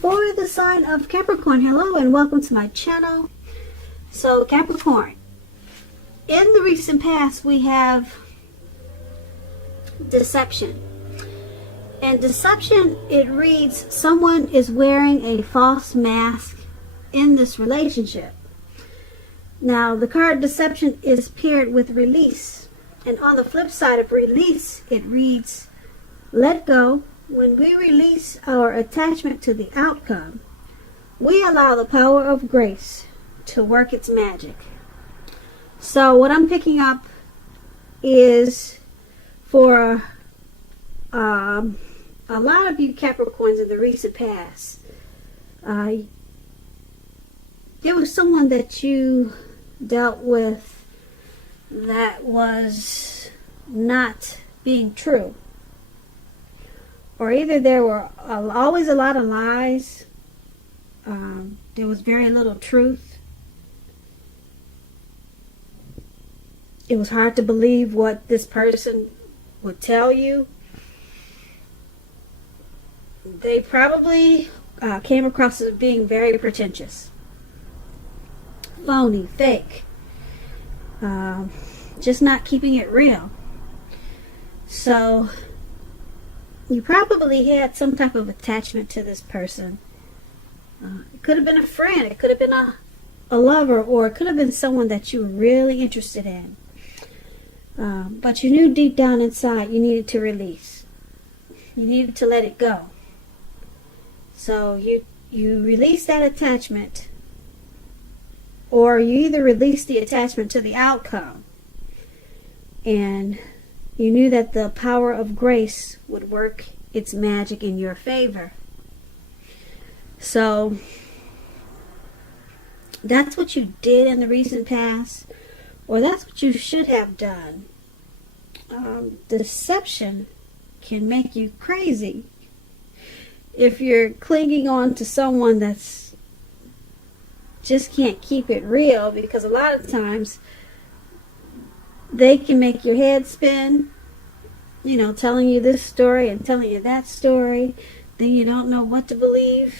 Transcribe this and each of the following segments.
For the sign of Capricorn, hello and welcome to my channel. So Capricorn, in the recent past we have deception. And deception, it reads someone is wearing a false mask in this relationship. Now the card deception is paired with release. And on the flip side of release, it reads let go. When we release our attachment to the outcome, we allow the power of grace to work its magic. So what I'm picking up is for a lot of you Capricorns in the recent past, there was someone that you dealt with that was not being true. Or either there were always a lot of lies, there was very little truth. It was hard to believe what this person would tell you. They probably came across as being very pretentious, phony, fake, just not keeping it real. So you probably had some type of attachment to this person. It could have been a friend, it could have been a lover, or it could have been someone that you were really interested in. But you knew deep down inside you needed to release. You needed to let it go. So you release that attachment, or you either release the attachment to the outcome, and you knew that the power of grace would work its magic in your favor. So that's what you did in the recent past, or that's what you should have done. Deception can make you crazy if you're clinging on to someone that's just can't keep it real, because a lot of times they can make your head spin, you know, telling you this story and telling you that story. Then you don't know what to believe.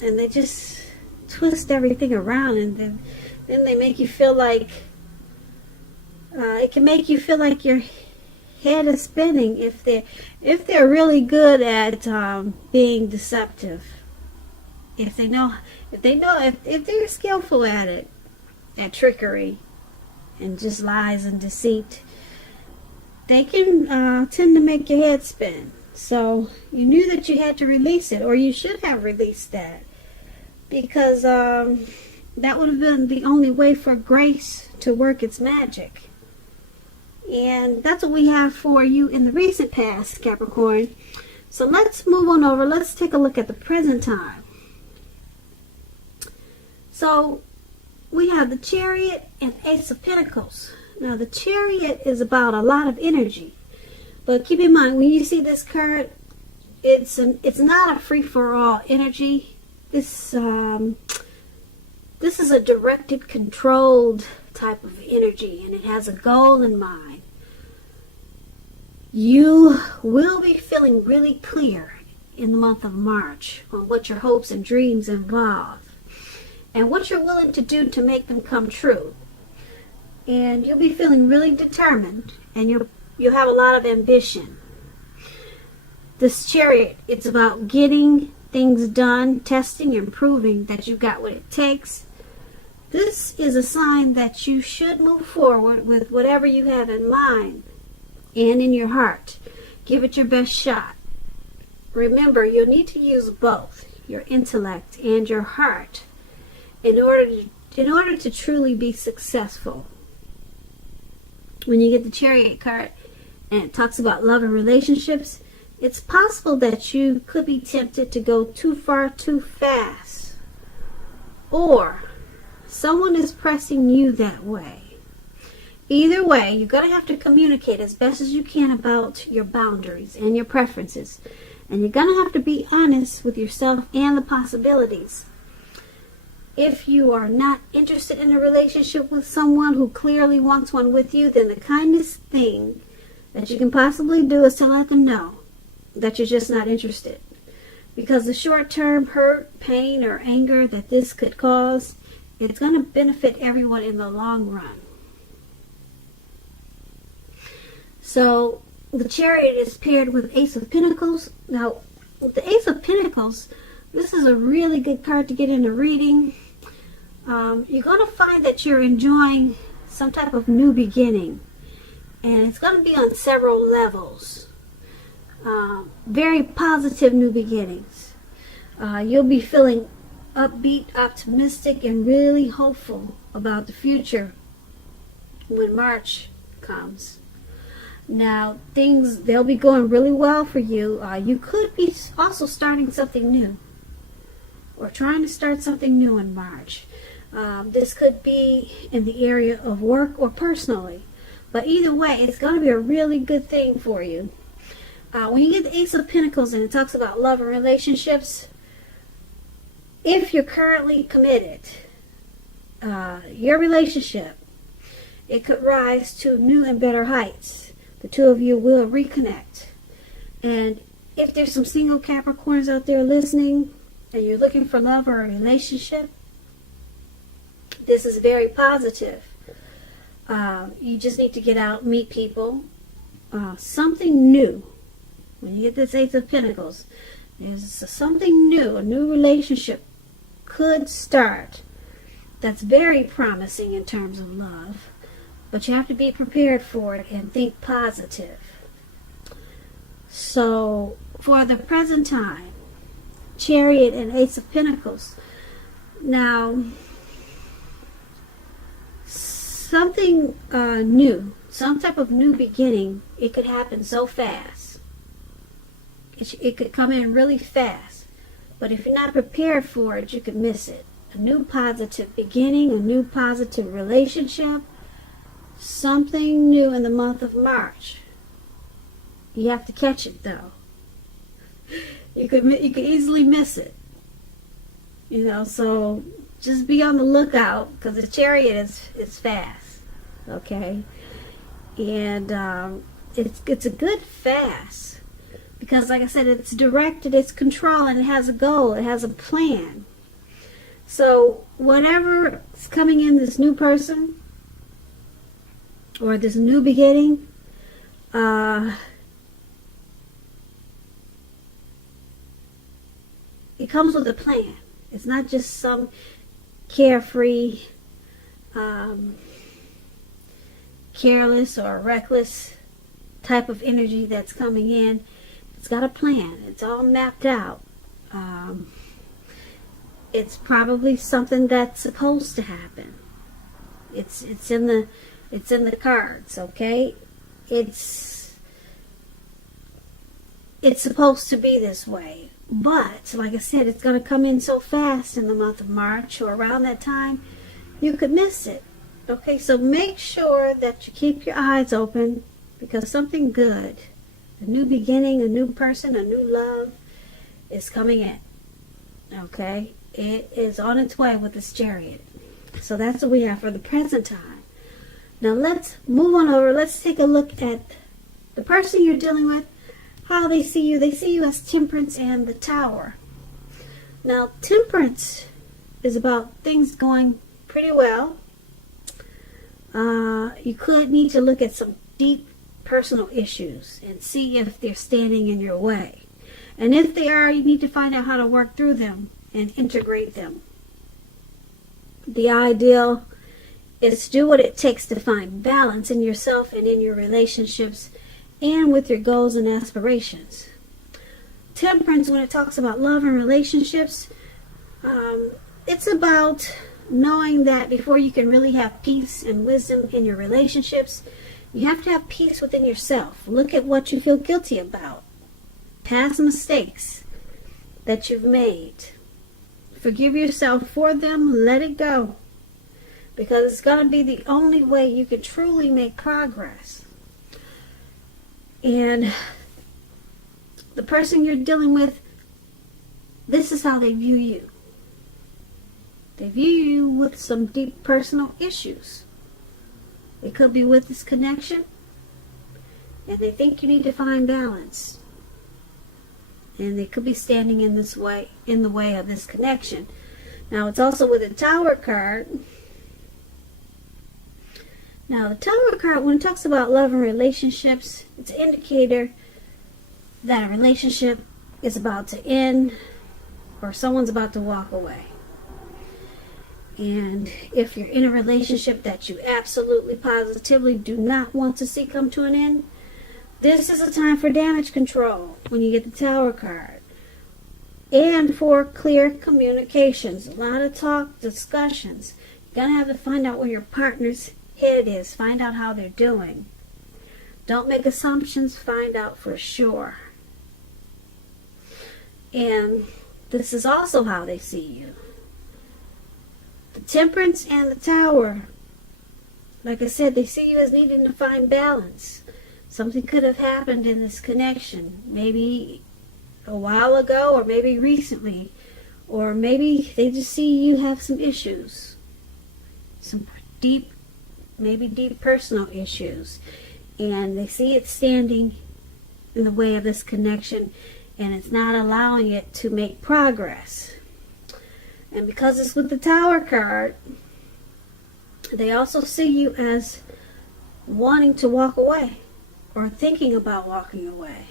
And they just twist everything around, and then they make you feel like, it can make you feel like your head is spinning if they're really good at being deceptive. If they're skillful at it, at trickery and just lies and deceit, they can tend to make your head spin. So you knew that you had to release it, or you should have released that, because that would have been the only way for grace to work its magic. And that's what we have for you in the recent past, Capricorn. So let's move on over. Let's take a look at the present time. So we have the Chariot and Ace of Pentacles. Now the Chariot is about a lot of energy, but keep in mind when you see this card, it's not a free-for-all energy. This is a directed, controlled type of energy, and it has a goal in mind. You will be feeling really clear in the month of March on what your hopes and dreams involve, and what you're willing to do to make them come true. And you'll be feeling really determined, and you'll have a lot of ambition. This Chariot, it's about getting things done, testing and proving that you've got what it takes. This is a sign that you should move forward with whatever you have in mind and in your heart. Give it your best shot. Remember, you'll need to use both your intellect and your heart in order to truly be successful. When you get the Chariot card and it talks about love and relationships, it's possible that you could be tempted to go too far too fast, or someone is pressing you that way. Either way, you're going to have to communicate as best as you can about your boundaries and your preferences, and you're going to have to be honest with yourself and the possibilities. If you are not interested in a relationship with someone who clearly wants one with you, then the kindest thing that you can possibly do is to let them know that you're just not interested. because the short-term hurt, pain, or anger that this could cause, it's going to benefit everyone in the long run. So the Chariot is paired with Ace of Pentacles. Now, with the Ace of Pentacles, this is a really good card to get in a reading. You're going to find that you're enjoying some type of new beginning. And it's going to be on several levels. Very positive new beginnings. You'll be feeling upbeat, optimistic, and really hopeful about the future when March comes. Now, they'll be going really well for you. You could be also starting something new, or trying to start something new in March. This could be in the area of work or personally. But either way, it's going to be a really good thing for you. When you get the Ace of Pentacles and it talks about love and relationships, if you're currently committed, your relationship, it could rise to new and better heights. The two of you will reconnect. And if there's some single Capricorns out there listening and you're looking for love or a relationship, this is very positive. You just need to get out, meet people. Something new. When you get this Ace of Pentacles, there's something new. A new relationship could start. That's very promising in terms of love. But you have to be prepared for it and think positive. So, for the present time, Chariot and Ace of Pentacles. Now, something new, some type of new beginning, it could happen so fast. It could come in really fast. But if you're not prepared for it, you could miss it. A new positive beginning, a new positive relationship, something new in the month of March. You have to catch it, though. You could easily miss it. So just be on the lookout, because the Chariot is fast. Okay? And it's a good fast. Because, like I said, it's directed, it's controlled, and it has a goal, it has a plan. So whatever is coming in, this new person, or this new beginning, it comes with a plan. It's not just some carefree, careless or reckless type of energy that's coming in. It's got a plan. It's all mapped out. It's probably something that's supposed to happen. It's in the cards, okay? It's supposed to be this way. But, like I said, it's going to come in so fast in the month of March, or around that time, you could miss it. Okay, so make sure that you keep your eyes open, because something good, a new beginning, a new person, a new love is coming in. Okay, it is on its way with this Chariot. So that's what we have for the present time. Now let's move on over. Let's take a look at the person you're dealing with, how they see you. They see you as Temperance and the Tower. Now, Temperance is about things going pretty well. You could need to look at some deep personal issues and see if they're standing in your way. And if they are, you need to find out how to work through them and integrate them. The ideal is to do what it takes to find balance in yourself and in your relationships and with your goals and aspirations. Temperance, when it talks about love and relationships, it's about knowing that before you can really have peace and wisdom in your relationships, you have to have peace within yourself. Look at what you feel guilty about. Past mistakes that you've made. Forgive yourself for them. Let it go. Because it's going to be the only way you can truly make progress. And the person you're dealing with, this is how they view you. They view you with some deep personal issues. It could be with this connection, and they think you need to find balance. and they could be standing in the way of this connection. Now, it's also with the Tower card. Now, the Tower card, when it talks about love and relationships, it's an indicator that a relationship is about to end or someone's about to walk away. And if you're in a relationship that you absolutely positively do not want to see come to an end, this is a time for damage control when you get the Tower card. And for clear communications. A lot of talk, discussions. You're going to have to find out where your partner's head is. Find out how they're doing. Don't make assumptions. Find out for sure. And this is also how they see you. The Temperance and the Tower. Like I said, they see you as needing to find balance. Something could have happened in this connection. Maybe a while ago, or maybe recently. Or maybe they just see you have some issues. Some deep personal issues. And they see it standing in the way of this connection, and it's not allowing it to make progress. And because it's with the Tower card, they also see you as wanting to walk away or thinking about walking away.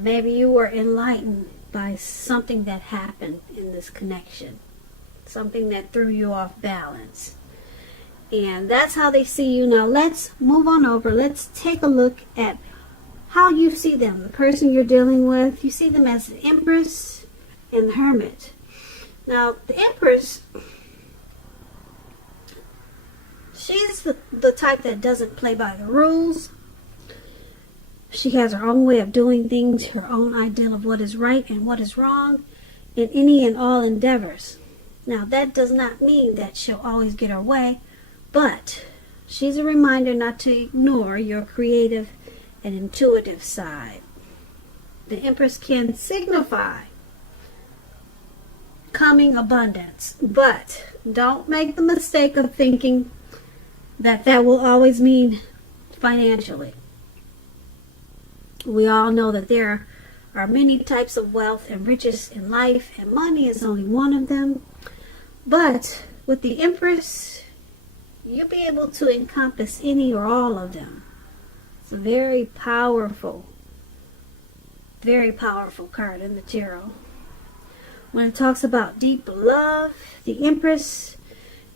Maybe you were enlightened by something that happened in this connection, something that threw you off balance. And that's how they see you. Now let's move on over. Let's take a look at how you see them, the person you're dealing with. You see them as the Empress and the Hermit. Now, the Empress, she's the type that doesn't play by the rules. She has her own way of doing things, her own ideal of what is right and what is wrong in any and all endeavors. Now, that does not mean that she'll always get her way, but she's a reminder not to ignore your creative and intuitive side. The Empress can signify coming abundance, but don't make the mistake of thinking that will always mean financially. We all know that there are many types of wealth and riches in life, and money is only one of them. But with the Empress, you'll be able to encompass any or all of them. It's a very powerful card in the tarot. When it talks about deep love, the Empress,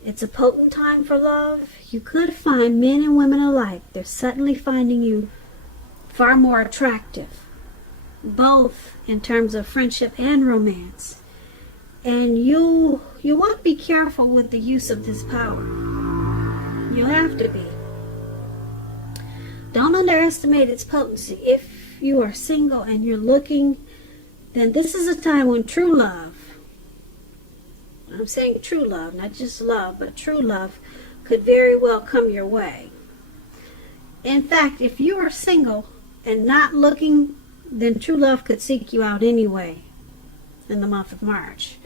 it's a potent time for love. You could find men and women alike. They're suddenly finding you far more attractive, both in terms of friendship and romance. And you want to be careful with the use of this power. You have to be. Don't underestimate its potency. If you are single and you're looking, then this is a time when true love, I'm saying true love, not just love, but true love could very well come your way. In fact, if you are single and not looking, then true love could seek you out anyway in the month of March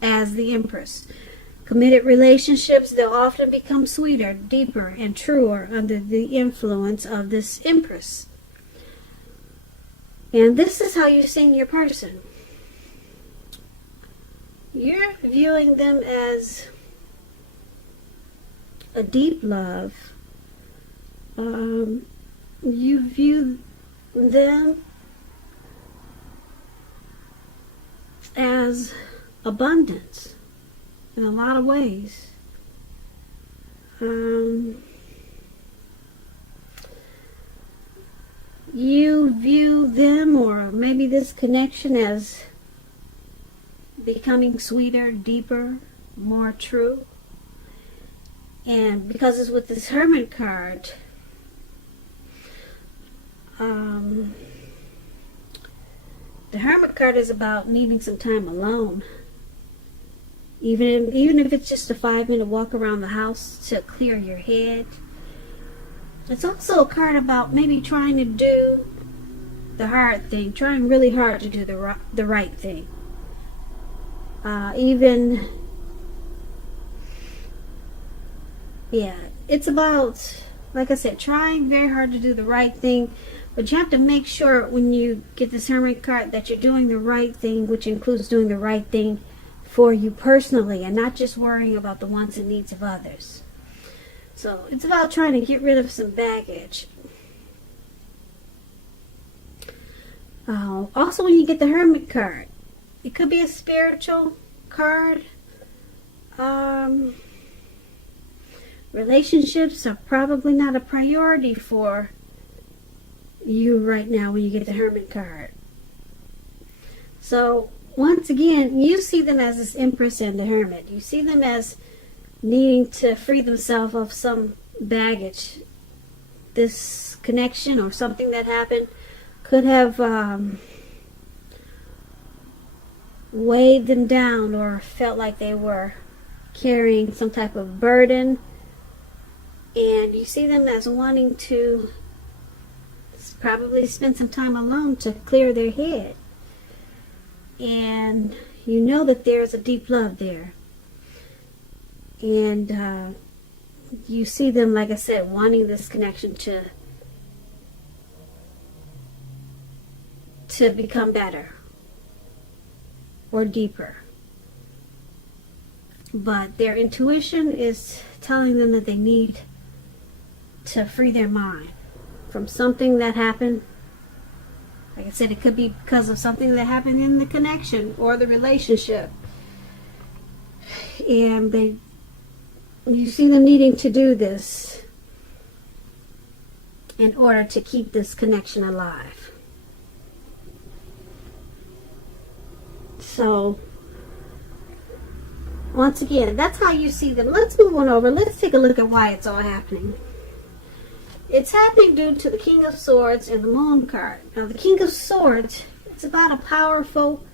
as the Empress. Committed relationships, they'll often become sweeter, deeper, and truer under the influence of this Empress. And this is how you're seeing your person. You're viewing them as a deep love. You view them as abundance in a lot of ways. You view them, or maybe this connection, as becoming sweeter, deeper, more true. And because it's with this Hermit card, the Hermit card is about needing some time alone. Even if it's just a 5-minute walk around the house to clear your head. It's also a card about maybe trying to do the hard thing, trying really hard to do the right thing. It's about, like I said, trying very hard to do the right thing, But you have to make sure when you get this Hermit card that you're doing the right thing, which includes doing the right thing for you personally and not just worrying about the wants and needs of others. So it's about trying to get rid of some baggage. Also, when you get the Hermit card, it could be a spiritual card. Relationships are probably not a priority for you right now when you get the Hermit card. So once again, you see them as this Empress and the Hermit. You see them as needing to free themselves of some baggage. This connection or something that happened could have weighed them down or felt like they were carrying some type of burden. And you see them as wanting to probably spend some time alone to clear their head. And you know that there's a deep love there. And you see them, like I said, wanting this connection to become better or deeper. But their intuition is telling them that they need to free their mind from something that happened. Like I said, it could be because of something that happened in the connection or the relationship. And you see them needing to do this in order to keep this connection alive. So, once again, that's how you see them. Let's move on over. Let's take a look at why it's all happening. It's happening due to the King of Swords and the Moon card. Now, the King of Swords, it's about a powerful,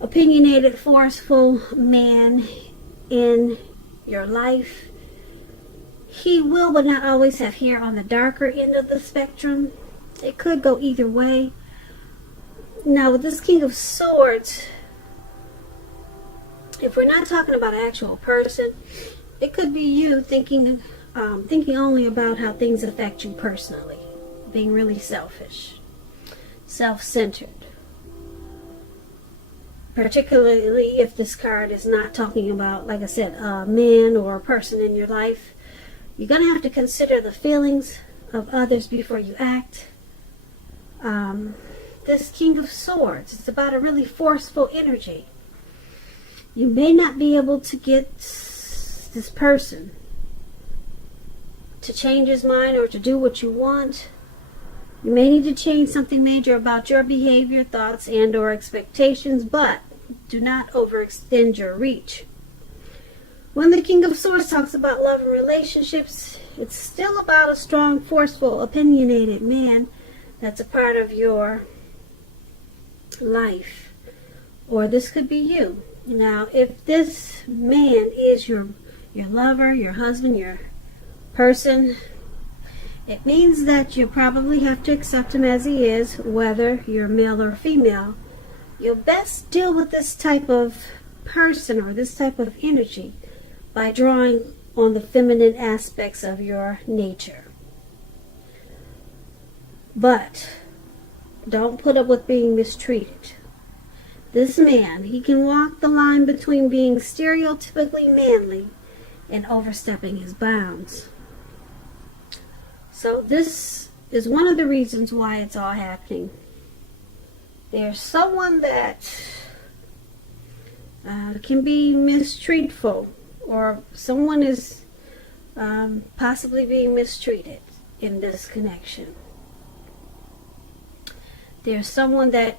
opinionated, forceful man in your life. He will, but not always, have hair on the darker end of the spectrum. It could go either way. Now, with this King of Swords, if we're not talking about an actual person, it could be you thinking only about how things affect you personally, being really selfish, self-centered. Particularly if this card is not talking about, like I said, a man or a person in your life. You're going to have to consider the feelings of others before you act. This King of Swords, it's about a really forceful energy. You may not be able to get this person to change his mind or to do what you want. You may need to change something major about your behavior, thoughts, and or expectations, but do not overextend your reach. When the King of Swords talks about love and relationships, it's still about a strong, forceful, opinionated man that's a part of your life. Or this could be you. Now, if this man is your lover, your husband, your person, it means that you probably have to accept him as he is, whether you're male or female. You'll best deal with this type of person or this type of energy by drawing on the feminine aspects of your nature. But don't put up with being mistreated. This man, he can walk the line between being stereotypically manly and overstepping his bounds. So this is one of the reasons why it's all happening. There's someone that can be mistreatful, or someone is possibly being mistreated in this connection. There's someone that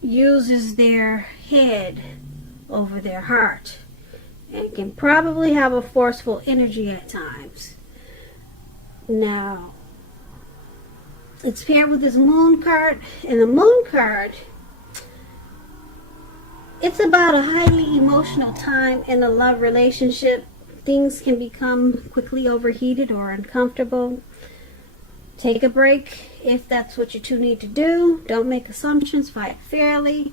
uses their head over their heart and can probably have a forceful energy at times. Now, it's paired with this Moon card, and the Moon card, it's about a highly emotional time in a love relationship. Things can become quickly overheated or uncomfortable. Take a break if that's what you two need to do. Don't make assumptions. Fight fairly.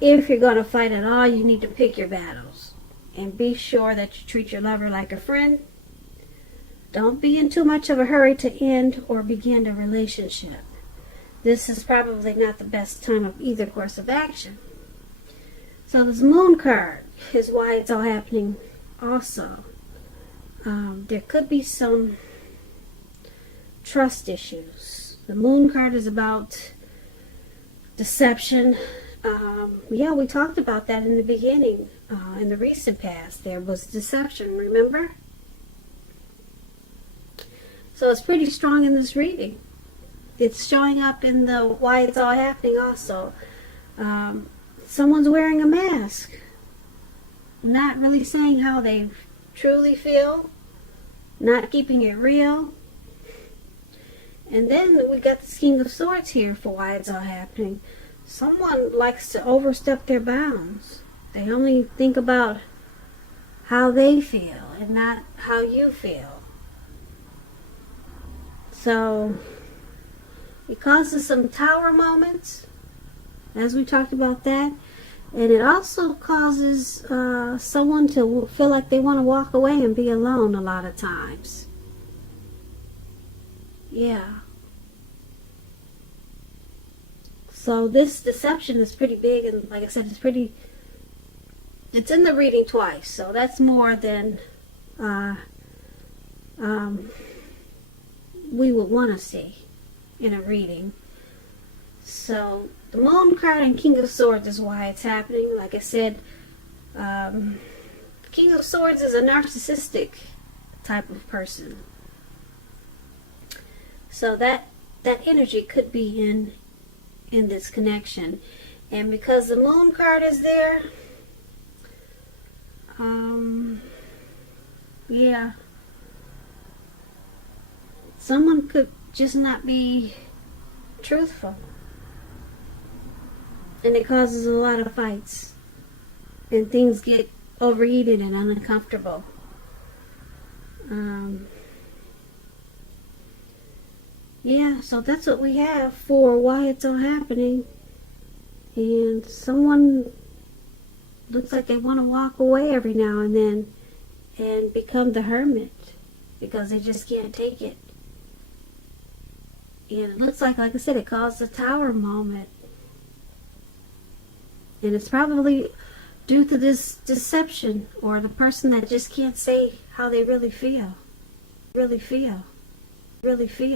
If you're going to fight at all, you need to pick your battles. And be sure that you treat your lover like a friend. Don't be in too much of a hurry to end or begin a relationship. this is probably not the best time of either course of action. So this moon card is why it's all happening also. There could be some trust issues. The moon card is about deception. Yeah, we talked about that in the beginning. In the recent past, there was deception, remember? So it's pretty strong in this reading. It's showing up in the why it's all happening also. Someone's wearing a mask, not really saying how they truly feel, not keeping it real. And then we got the King of Swords here for why it's all happening. Someone likes to overstep their bounds. They only think about how they feel and not how you feel. So it causes some tower moments, as we talked about that. And it also causes someone to feel like they want to walk away and be alone a lot of times. Yeah. So this deception is pretty big, and like I said, it's in the reading twice, so that's more than we would want to see in a reading. So the Moon card and King of Swords is why it's happening. Like I said, King of Swords is a narcissistic type of person. So that energy could be in this connection. And because the Moon card is there, yeah, someone could just not be truthful, and it causes a lot of fights, and things get overheated and uncomfortable. Yeah, so that's what we have for why it's all happening. And someone looks like they want to walk away every now and then and become the hermit because they just can't take it. And it looks like I said, it caused a tower moment. And it's probably due to this deception, or the person that just can't say how they really feel.